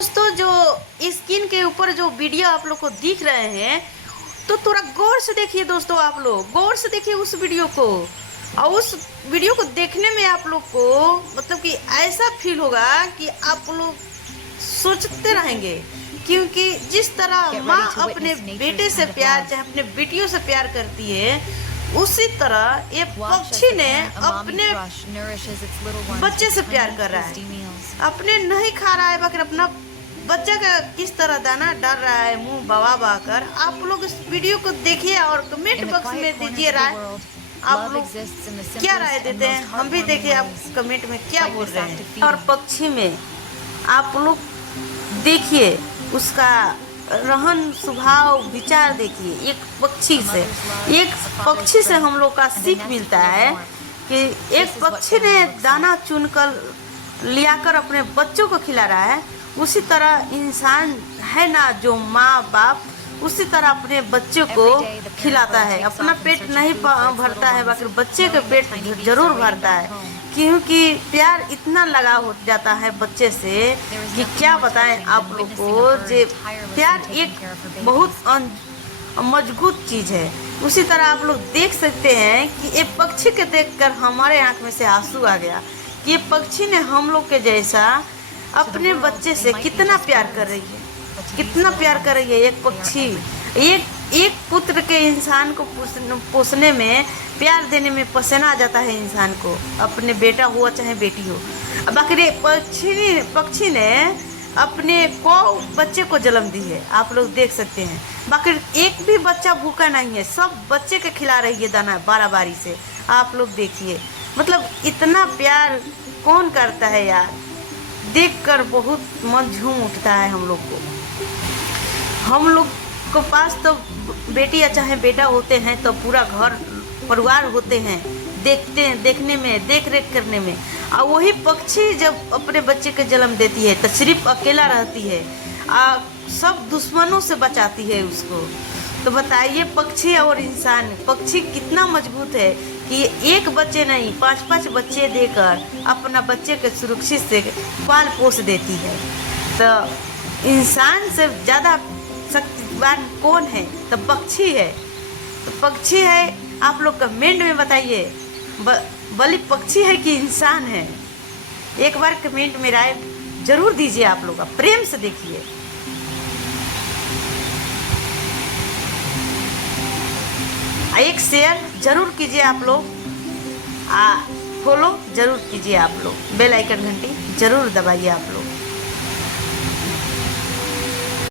दोस्तों, जो स्क्रीन के ऊपर जो वीडियो आप लोग को दिख रहे हैं, तो थोड़ा गौर से देखिए दोस्तों। आप लोग गौर से देखिए उस वीडियो को, और उस वीडियो को देखने में आप लोग को मतलब कि ऐसा फील होगा कि आप लोग सोचते रहेंगे, क्योंकि जिस तरह माँ अपने बेटे से प्यार चाहे अपने बेटियों से प्यार करती है, उसी तरह ये पक्षी ने अपने बच्चे से प्यार कर रहा है। अपने नहीं खा रहा है बकर अपना बच्चा का किस तरह दाना डाल रहा है मुंह बवा कर। आप लोग इस वीडियो को देखिए और कमेंट बॉक्स में दीजिए राय। आप लोग क्या राय देते हैं, हम भी देखिए आप कमेंट में क्या बोल रहे हैं। और पक्षी में आप लोग देखिए उसका रहन स्वभाव विचार देखिए। एक पक्षी से हम लोग का सीख मिलता है कि एक पक्षी ने दाना चुनकर लियाकर अपने बच्चों को खिला रहा है, उसी तरह इंसान है ना जो माँ बाप उसी तरह अपने बच्चे को खिलाता है। अपना पेट नहीं भरता है बाकी बच्चे का पेट जरूर भरता है, क्योंकि प्यार इतना लगा हो जाता है बच्चे से कि क्या बताएं आप लोग को। जे प्यार एक बहुत मजबूत चीज़ है। उसी तरह आप लोग देख सकते हैं कि ये पक्षी के देखकर हमारे आँख में से आंसू आ गया कि ये पक्षी ने हम लोग के जैसा अपने बच्चे से कितना प्यार कर रही है, कितना प्यार कर रही है। एक पक्षी एक पुत्र के इंसान को पोसने में, प्यार देने में पसीना आ जाता है इंसान को, अपने बेटा हो चाहे बेटी हो। बाकी पक्षी ने अपने को बच्चे को जन्म दी है, आप लोग देख सकते हैं। बाकी एक भी बच्चा भूखा नहीं है, सब बच्चे के खिला रही है दाना बारी से। आप लोग देखिए, मतलब इतना प्यार कौन करता है यार। देखकर बहुत मन झूम उठता है हम लोग को। हम लोग के पास तो बेटी या चाहे बेटा होते हैं तो पूरा घर परिवार होते हैं, देखने में, देख रेख करने में। और वही पक्षी जब अपने बच्चे के जन्म देती है तो सिर्फ अकेला रहती है, सब दुश्मनों से बचाती है उसको। तो बताइए पक्षी और इंसान, पक्षी कितना मजबूत है कि एक बच्चे नहीं 5-5 बच्चे देकर अपना बच्चे के सुरक्षित से पाल पोस देती है। तो इंसान से ज़्यादा शक्तिवान कौन है? तो पक्षी है। तो पक्षी है, आप लोग कमेंट में बताइए बलि पक्षी है कि इंसान है। एक बार कमेंट में राय जरूर दीजिए। आप लोग प्रेम से देखिए। एक शेयर जरूर कीजिए आप लोग, फॉलो जरूर कीजिए आप लोग, बेल आइकन घंटी जरूर दबाइए आप लोग।